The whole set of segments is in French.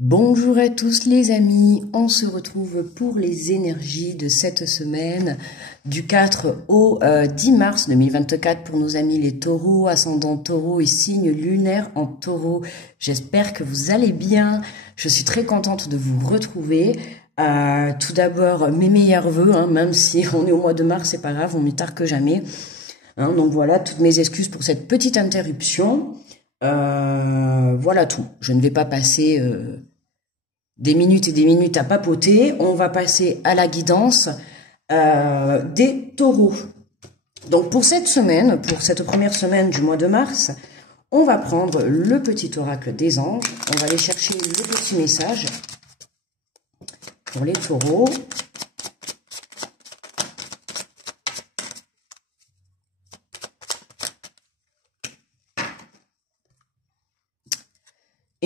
Bonjour à tous les amis, on se retrouve pour les énergies de cette semaine du 4 au 10 mars 2024 pour nos amis les taureaux, ascendant taureau et signe lunaire en taureau. J'espère que vous allez bien, je suis très contente de vous retrouver. Tout d'abord mes meilleurs vœux, même si on est au mois de mars, c'est pas grave, on mieux tard que jamais. Donc voilà, toutes mes excuses pour cette petite interruption. Voilà tout, je ne vais pas passer... des minutes et des minutes à papoter, on va passer à la guidance des taureaux. Donc pour cette semaine, pour cette première semaine du mois de mars, on va prendre le petit oracle des anges, on va aller chercher le petit message pour les taureaux.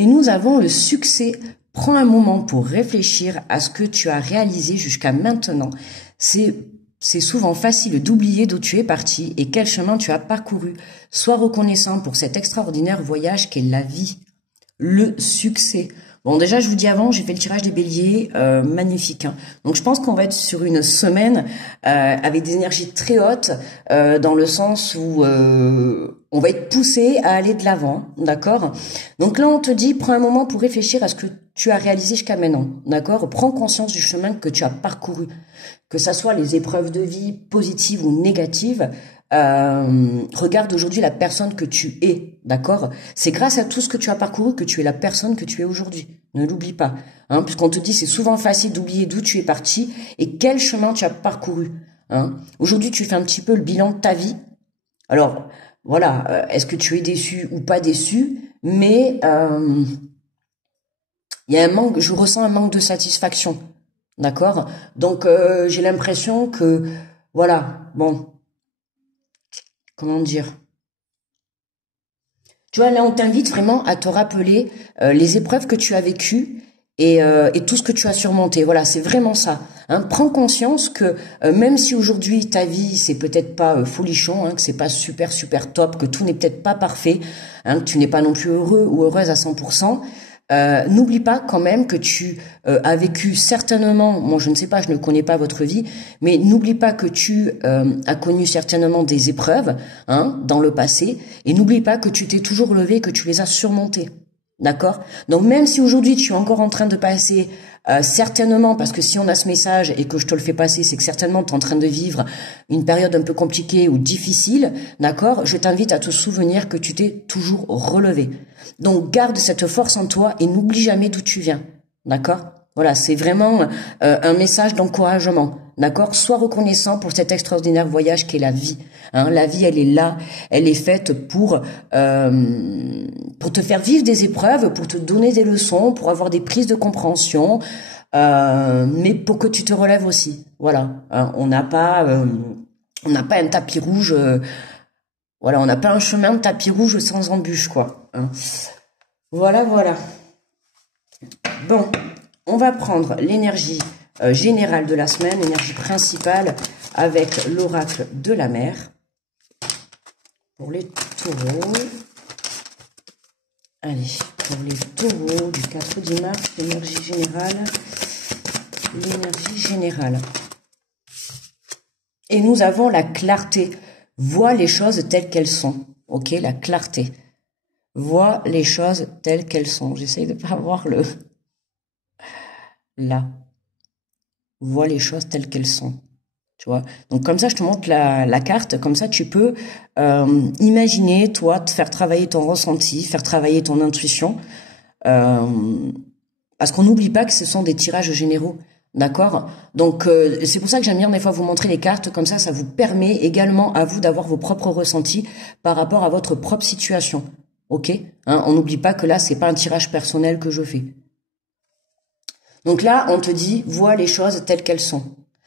Et nous avons le succès. Prends un moment pour réfléchir à ce que tu as réalisé jusqu'à maintenant. C'est souvent facile d'oublier d'où tu es parti et quel chemin tu as parcouru. Sois reconnaissant pour cet extraordinaire voyage qu'est la vie. Le succès. Bon, déjà, je vous dis avant, j'ai fait le tirage des béliers, magnifique. Donc, je pense qu'on va être sur une semaine avec des énergies très hautes, dans le sens où on va être poussé à aller de l'avant, d'accord? Donc là, on te dit, prends un moment pour réfléchir à ce que tu as réalisé jusqu'à maintenant, d'accord? Prends conscience du chemin que tu as parcouru, que ça soit les épreuves de vie positives ou négatives. Regarde aujourd'hui la personne que tu es, d'accord? C'est grâce à tout ce que tu as parcouru que tu es la personne que tu es aujourd'hui. Ne l'oublie pas, puisqu'on te dit c'est souvent facile d'oublier d'où tu es parti et quel chemin tu as parcouru. Aujourd'hui, tu fais un petit peu le bilan de ta vie. Alors, voilà, est-ce que tu es déçu ou pas déçu? Mais il y a un manque, je ressens un manque de satisfaction, d'accord? Donc j'ai l'impression que, voilà, bon. Comment dire? Tu vois, là, on t'invite vraiment à te rappeler les épreuves que tu as vécues et tout ce que tu as surmonté. Voilà, c'est vraiment ça. Prends conscience que même si aujourd'hui ta vie c'est peut-être pas folichon, que c'est pas super super top, que tout n'est peut-être pas parfait, que tu n'es pas non plus heureux ou heureuse à 100%. N'oublie pas quand même que tu as vécu certainement, moi je ne sais pas, je ne connais pas votre vie, mais n'oublie pas que tu as connu certainement des épreuves dans le passé, et n'oublie pas que tu t'es toujours relevé, que tu les as surmontées. D'accord? Donc même si aujourd'hui tu es encore en train de passer, certainement, parce que si on a ce message et que je te le fais passer, c'est que certainement tu es en train de vivre une période un peu compliquée ou difficile, d'accord? Je t'invite à te souvenir que tu t'es toujours relevé. Donc garde cette force en toi et n'oublie jamais d'où tu viens, d'accord? Voilà, c'est vraiment un message d'encouragement, d'accord? Sois reconnaissant pour cet extraordinaire voyage qu'est la vie. La vie, elle est là, elle est faite pour te faire vivre des épreuves, pour te donner des leçons, pour avoir des prises de compréhension, mais pour que tu te relèves aussi. Voilà, on n'a pas un tapis rouge. Voilà, on n'a pas un chemin de tapis rouge sans embûche, quoi. Voilà, voilà. Bon, on va prendre l'énergie générale de la semaine, l'énergie principale avec l'oracle de la mer. Pour les taureaux. Allez, pour les taureaux du 4 au 10 mars, l'énergie générale. L'énergie générale. Et nous avons la clarté. Vois les choses telles qu'elles sont. Ok, la clarté. Vois les choses telles qu'elles sont. J'essaye de pas avoir le... Là. Vois les choses telles qu'elles sont. Tu vois. Donc comme ça, je te montre la carte. Comme ça, tu peux imaginer, toi, te faire travailler ton ressenti, faire travailler ton intuition. Parce qu'on n'oublie pas que ce sont des tirages généraux. D'accord? Donc c'est pour ça que j'aime bien des fois vous montrer les cartes. Comme ça vous permet également à vous d'avoir vos propres ressentis par rapport à votre propre situation. Ok? On n'oublie pas que là, c'est pas un tirage personnel que je fais. Donc là, on te dit, vois les choses telles qu'elles sont.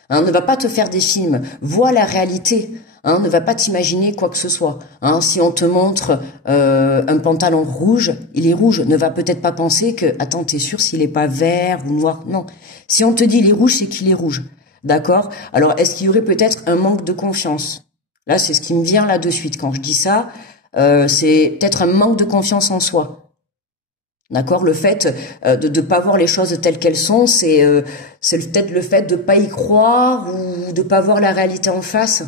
Ne va pas te faire des films, vois la réalité. Ne va pas t'imaginer quoi que ce soit. Si on te montre un pantalon rouge, il est rouge. Ne va peut-être pas penser que, attends, t'es sûr s'il est pas vert ou noir? Non. Si on te dit il est rouge, c'est qu'il est rouge. D'accord? Alors, est-ce qu'il y aurait peut-être un manque de confiance? Là, c'est ce qui me vient là de suite. Quand je dis ça, c'est peut-être un manque de confiance en soi. D'accord? Le fait de ne pas voir les choses telles qu'elles sont, c'est peut-être le fait de pas y croire ou de pas voir la réalité en face.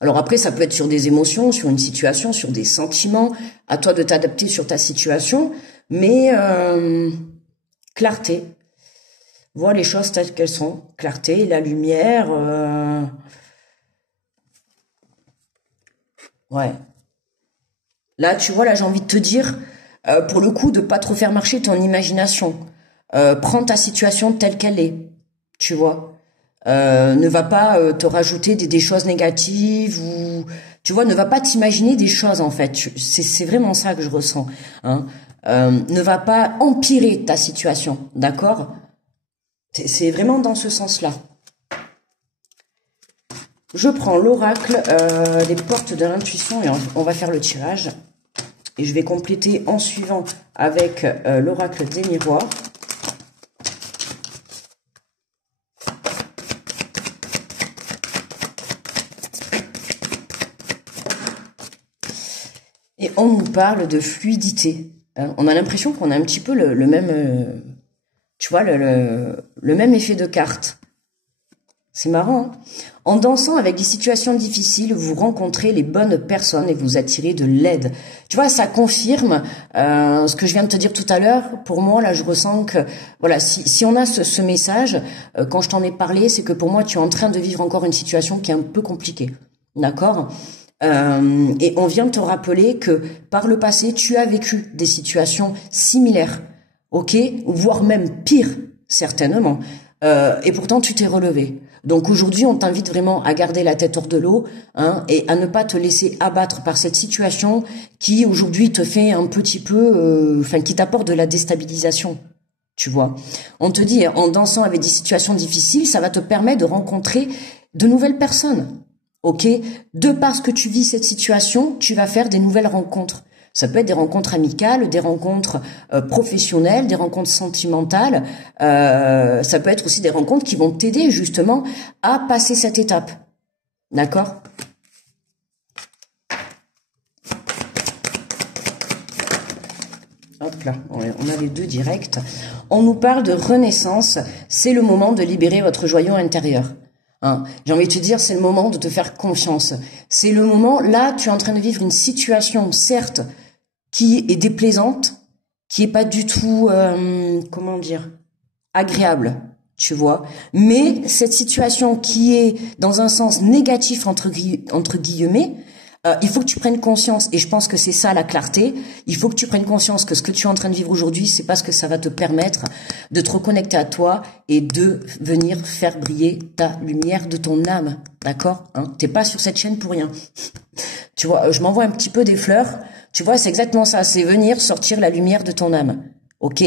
Alors après, ça peut être sur des émotions, sur une situation, sur des sentiments. À toi de t'adapter sur ta situation, mais clarté. Vois les choses telles qu'elles sont. Clarté, la lumière. Ouais. Là, tu vois, là, j'ai envie de te dire, pour le coup, de pas trop faire marcher ton imagination. Prends ta situation telle qu'elle est, tu vois. Ne va pas te rajouter des choses négatives ou, tu vois, ne va pas t'imaginer des choses en fait. C'est vraiment ça que je ressens. Hein. Ne va pas empirer ta situation, d'accord? C'est vraiment dans ce sens-là. Je prends l'oracle des portes de l'intuition et on va faire le tirage. Et je vais compléter en suivant avec l'oracle des miroirs. Et on nous parle de fluidité. Hein. On a l'impression qu'on a un petit peu le même, tu vois, le même effet de carte. C'est marrant. Hein. En dansant avec des situations difficiles, vous rencontrez les bonnes personnes et vous attirez de l'aide. Tu vois, ça confirme ce que je viens de te dire tout à l'heure. Pour moi, là, je ressens que, voilà, si on a ce message, quand je t'en ai parlé, c'est que pour moi, tu es en train de vivre encore une situation qui est un peu compliquée. D'accord ? Et on vient de te rappeler que par le passé, tu as vécu des situations similaires, ok, voire même pire, certainement. Et pourtant, tu t'es relevé. Donc aujourd'hui, on t'invite vraiment à garder la tête hors de l'eau, hein, et à ne pas te laisser abattre par cette situation qui aujourd'hui te fait un petit peu, enfin, qui t'apporte de la déstabilisation. Tu vois, on te dit en dansant avec des situations difficiles, ça va te permettre de rencontrer de nouvelles personnes. Ok, de parce que tu vis cette situation, tu vas faire des nouvelles rencontres. Ça peut être des rencontres amicales, des rencontres professionnelles, des rencontres sentimentales. Ça peut être aussi des rencontres qui vont t'aider justement à passer cette étape. D'accord ? Hop là, on a les deux directs. On nous parle de renaissance. C'est le moment de libérer votre joyau intérieur. Hein. J'ai envie de te dire, c'est le moment de te faire confiance. C'est le moment, là, tu es en train de vivre une situation, certes, qui est déplaisante, qui est pas du tout, comment dire, agréable, tu vois. Mais cette situation qui est dans un sens négatif entre guillemets, il faut que tu prennes conscience, et je pense que c'est ça la clarté, il faut que tu prennes conscience que ce que tu es en train de vivre aujourd'hui, c'est parce que ça va te permettre de te reconnecter à toi et de venir faire briller ta lumière de ton âme, d'accord, hein? T'es pas sur cette chaîne pour rien. Tu vois, je m'envoie un petit peu des fleurs, tu vois, c'est exactement ça, c'est venir sortir la lumière de ton âme. Ok.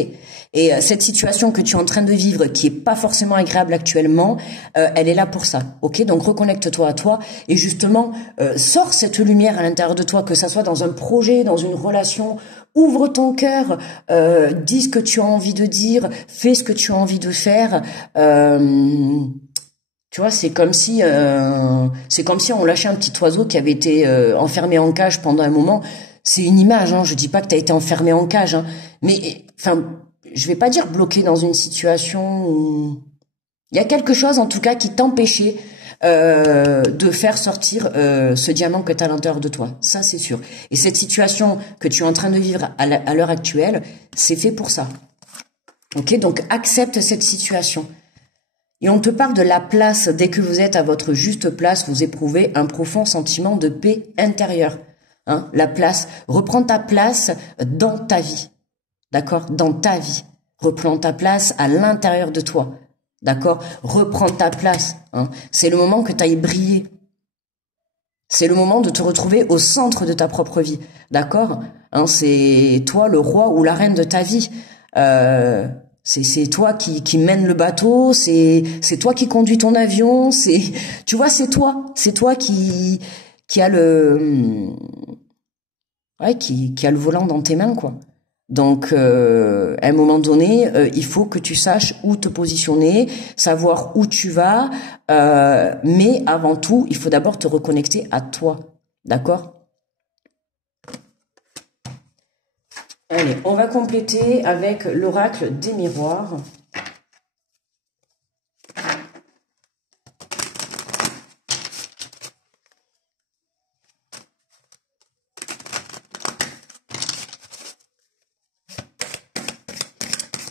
Et cette situation que tu es en train de vivre, qui est pas forcément agréable actuellement, elle est là pour ça. Ok. Donc reconnecte-toi à toi et justement sors cette lumière à l'intérieur de toi, que ça soit dans un projet, dans une relation. Ouvre ton cœur, dis ce que tu as envie de dire, fais ce que tu as envie de faire. Tu vois, c'est comme si on lâchait un petit oiseau qui avait été enfermé en cage pendant un moment. C'est une image, hein. Je dis pas que tu as été enfermé en cage, hein. Mais enfin, je vais pas dire bloqué dans une situation où il y a quelque chose en tout cas qui t'empêchait de faire sortir ce diamant que tu as à l'intérieur de toi. Ça, c'est sûr. Et cette situation que tu es en train de vivre à l'heure actuelle, c'est fait pour ça. Ok, donc accepte cette situation. Et on te parle de la place. Dès que vous êtes à votre juste place, vous éprouvez un profond sentiment de paix intérieure. Hein, la place. Reprends ta place dans ta vie. D'accord? Dans ta vie. Reprends ta place à l'intérieur de toi. D'accord? Reprends ta place. Hein. C'est le moment que tu ailles briller. C'est le moment de te retrouver au centre de ta propre vie. D'accord? Hein, c'est toi le roi ou la reine de ta vie. C'est toi qui mène le bateau, c'est toi qui conduis ton avion, tu vois, c'est toi qui a le qui a le volant dans tes mains, quoi. Donc à un moment donné, il faut que tu saches où te positionner, savoir où tu vas, mais avant tout, il faut d'abord te reconnecter à toi, d'accord? Allez, on va compléter avec l'oracle des miroirs.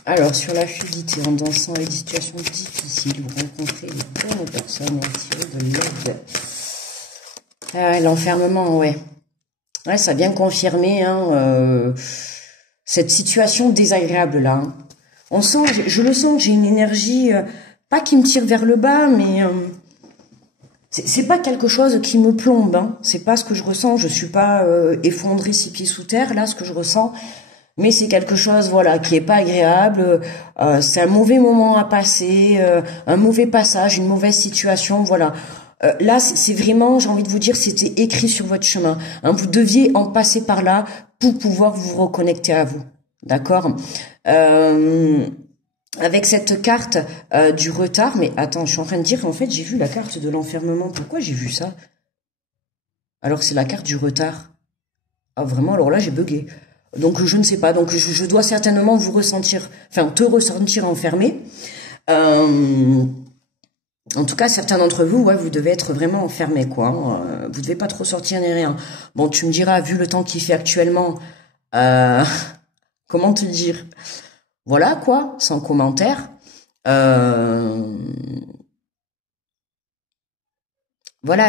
Alors, sur la fluidité, en dansant les situations difficiles, vous rencontrez les bonnes personnes et attirez de l'aide. Ah, l'enfermement, ouais. Ouais, ça vient confirmer hein, cette situation désagréable là. Hein. On sent, je le sens, j'ai une énergie, pas qui me tire vers le bas, mais c'est pas quelque chose qui me plombe. Hein. C'est pas ce que je ressens. Je suis pas effondrée 6 pieds sous terre. Là, ce que je ressens, mais c'est quelque chose, voilà, qui est pas agréable. C'est un mauvais moment à passer, un mauvais passage, une mauvaise situation, voilà. Là, c'est vraiment, j'ai envie de vous dire, c'était écrit sur votre chemin. Hein, vous deviez en passer par là pour pouvoir vous reconnecter à vous. D'accord avec cette carte du retard, mais attends, je suis en train de dire, en fait, j'ai vu la carte de l'enfermement. Pourquoi j'ai vu ça? Alors, c'est la carte du retard. Ah, vraiment, alors là, j'ai bugué. Donc, je ne sais pas. Donc, je dois certainement vous ressentir, enfin, te ressentir enfermé. En tout cas, certains d'entre vous, ouais, vous devez être vraiment enfermés, quoi. Vous devez pas trop sortir ni rien. Bon, tu me diras, vu le temps qu'il fait actuellement, comment te dire? Voilà, quoi, sans commentaire. Voilà,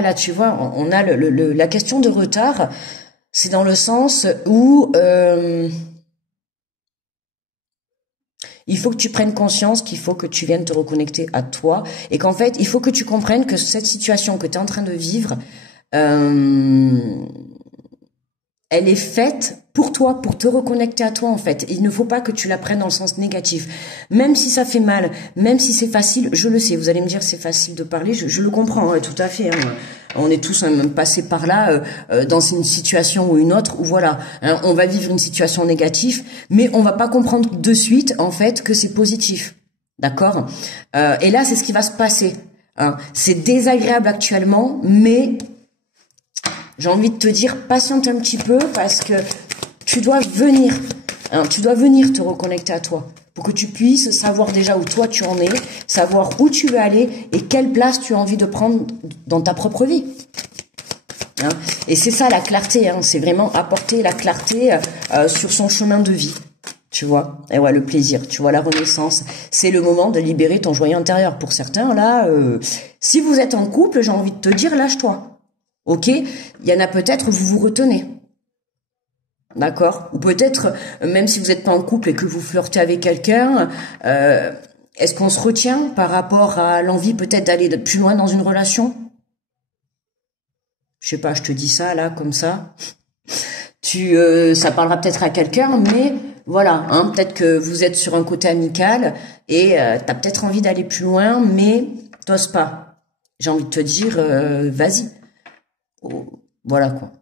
là, tu vois, on a la question de retard, c'est dans le sens où il faut que tu prennes conscience qu'il faut que tu viennes te reconnecter à toi et qu'en fait, il faut que tu comprennes que cette situation que tu es en train de vivre, elle est faite pour toi, pour te reconnecter à toi en fait. Il ne faut pas que tu la prennes dans le sens négatif. Même si ça fait mal, même si c'est facile, je le sais, vous allez me dire c'est facile de parler, je le comprends, hein, tout à fait. Hein. On est tous hein, passés par là dans une situation ou une autre où voilà, hein, on va vivre une situation négative, mais on va pas comprendre de suite en fait que c'est positif. D'accord et là, c'est ce qui va se passer. Hein. C'est désagréable actuellement, mais j'ai envie de te dire, patiente un petit peu parce que tu dois venir, hein, tu dois venir te reconnecter à toi pour que tu puisses savoir déjà où toi tu en es, savoir où tu veux aller et quelle place tu as envie de prendre dans ta propre vie. Hein. Et c'est ça la clarté, hein, c'est vraiment apporter la clarté sur son chemin de vie. Tu vois, et ouais, le plaisir, tu vois, la renaissance, c'est le moment de libérer ton joyau intérieur. Pour certains, là, si vous êtes en couple, j'ai envie de te dire, lâche-toi. Ok, il y en a peut-être, vous vous retenez. D'accord? Ou peut-être, même si vous n'êtes pas en couple et que vous flirtez avec quelqu'un, est-ce qu'on se retient par rapport à l'envie peut-être d'aller plus loin dans une relation? Je sais pas, je te dis ça là, comme ça. Ça parlera peut-être à quelqu'un, mais voilà, hein, peut-être que vous êtes sur un côté amical et t'as peut-être envie d'aller plus loin, mais t'oses pas. J'ai envie de te dire, vas-y. Voilà quoi.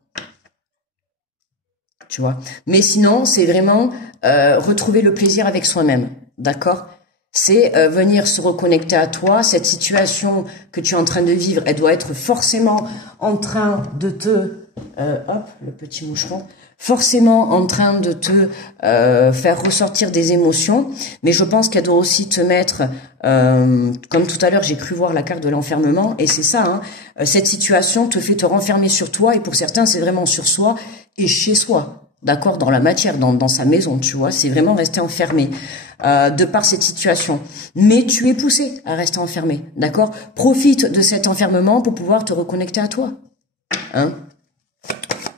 Tu vois. Mais sinon, c'est vraiment retrouver le plaisir avec soi-même. D'accord? C'est venir se reconnecter à toi. Cette situation que tu es en train de vivre, elle doit être forcément en train de te... hop, le petit moucheron. Forcément en train de te faire ressortir des émotions. Mais je pense qu'elle doit aussi te mettre... comme tout à l'heure, j'ai cru voir la carte de l'enfermement. Et c'est ça, hein, cette situation te fait te renfermer sur toi. Et pour certains, c'est vraiment sur soi et chez soi. D'accord, dans la matière, dans sa maison, tu vois, c'est vraiment rester enfermé de par cette situation. Mais tu es poussé à rester enfermé, d'accord? Profite de cet enfermement pour pouvoir te reconnecter à toi. Hein?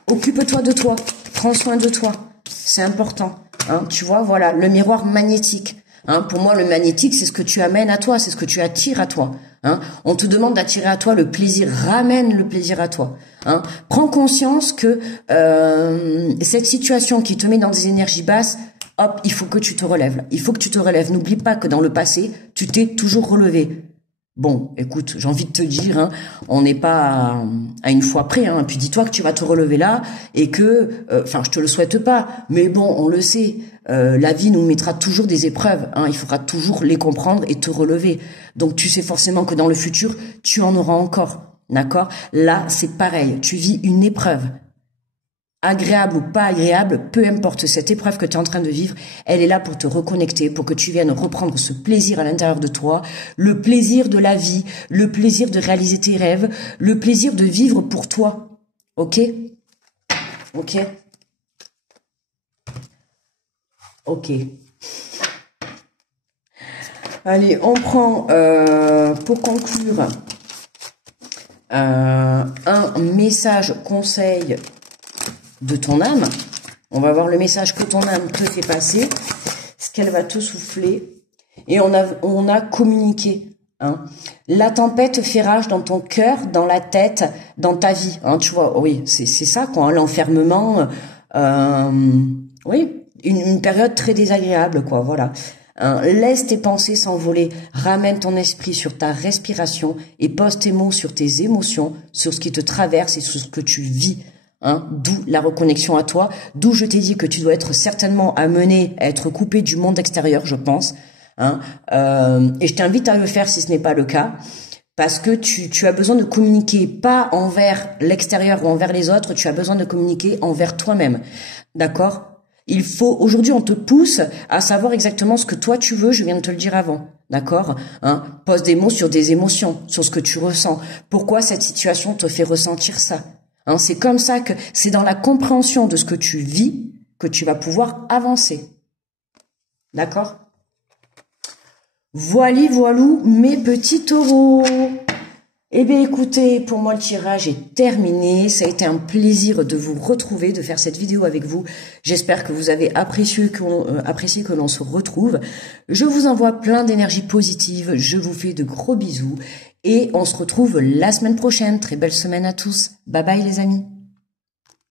Occupe-toi de toi, prends soin de toi, c'est important. Hein? Tu vois, voilà, le miroir magnétique. Hein? Pour moi, le magnétique, c'est ce que tu amènes à toi, c'est ce que tu attires à toi. Hein? On te demande d'attirer à toi le plaisir, ramène le plaisir à toi. Hein? Prends conscience que cette situation qui te met dans des énergies basses, hop, il faut que tu te relèves. Il faut que tu te relèves. N'oublie pas que dans le passé, tu t'es toujours relevé. Bon, écoute, j'ai envie de te dire, hein, on n'est pas à une fois près. Hein, puis dis-toi que tu vas te relever là et que, enfin, je te le souhaite pas, mais bon, on le sait. La vie nous mettra toujours des épreuves. Hein, il faudra toujours les comprendre et te relever. Donc, tu sais forcément que dans le futur, tu en auras encore. D'accord? Là, c'est pareil. Tu vis une épreuve. agréable ou pas agréable, peu importe cette épreuve que tu es en train de vivre, elle est là pour te reconnecter, pour que tu viennes reprendre ce plaisir à l'intérieur de toi, le plaisir de la vie, le plaisir de réaliser tes rêves, le plaisir de vivre pour toi. Ok? Ok? Ok. Allez, on prend, pour conclure, un message conseil de ton âme. On va voir le message que ton âme te fait passer, ce qu'elle va te souffler. Et on a communiqué. Hein. La tempête fait rage dans ton cœur, dans la tête, dans ta vie. Hein, tu vois, oui, c'est ça, quoi. Hein, l'enfermement, oui, une période très désagréable, quoi. Voilà. Hein, laisse tes pensées s'envoler, ramène ton esprit sur ta respiration et pose tes mots sur tes émotions, sur ce qui te traverse et sur ce que tu vis. Hein, d'où la reconnexion à toi, d'où je t'ai dit que tu dois être certainement amené à être coupé du monde extérieur, je pense. Hein, et je t'invite à le faire si ce n'est pas le cas, parce que tu as besoin de communiquer pas envers l'extérieur ou envers les autres, tu as besoin de communiquer envers toi-même. D'accord ? Il faut, aujourd'hui, on te pousse à savoir exactement ce que toi tu veux, je viens de te le dire avant. D'accord? Hein? Pose des mots sur des émotions, sur ce que tu ressens. Pourquoi cette situation te fait ressentir ça? Hein? C'est comme ça que, c'est dans la compréhension de ce que tu vis que tu vas pouvoir avancer. D'accord? Voili voilou, mes petits taureaux. Eh bien écoutez, pour moi le tirage est terminé, ça a été un plaisir de vous retrouver, de faire cette vidéo avec vous. J'espère que vous avez apprécié que l'on se retrouve. Je vous envoie plein d'énergie positive, je vous fais de gros bisous et on se retrouve la semaine prochaine. Très belle semaine à tous, bye bye les amis.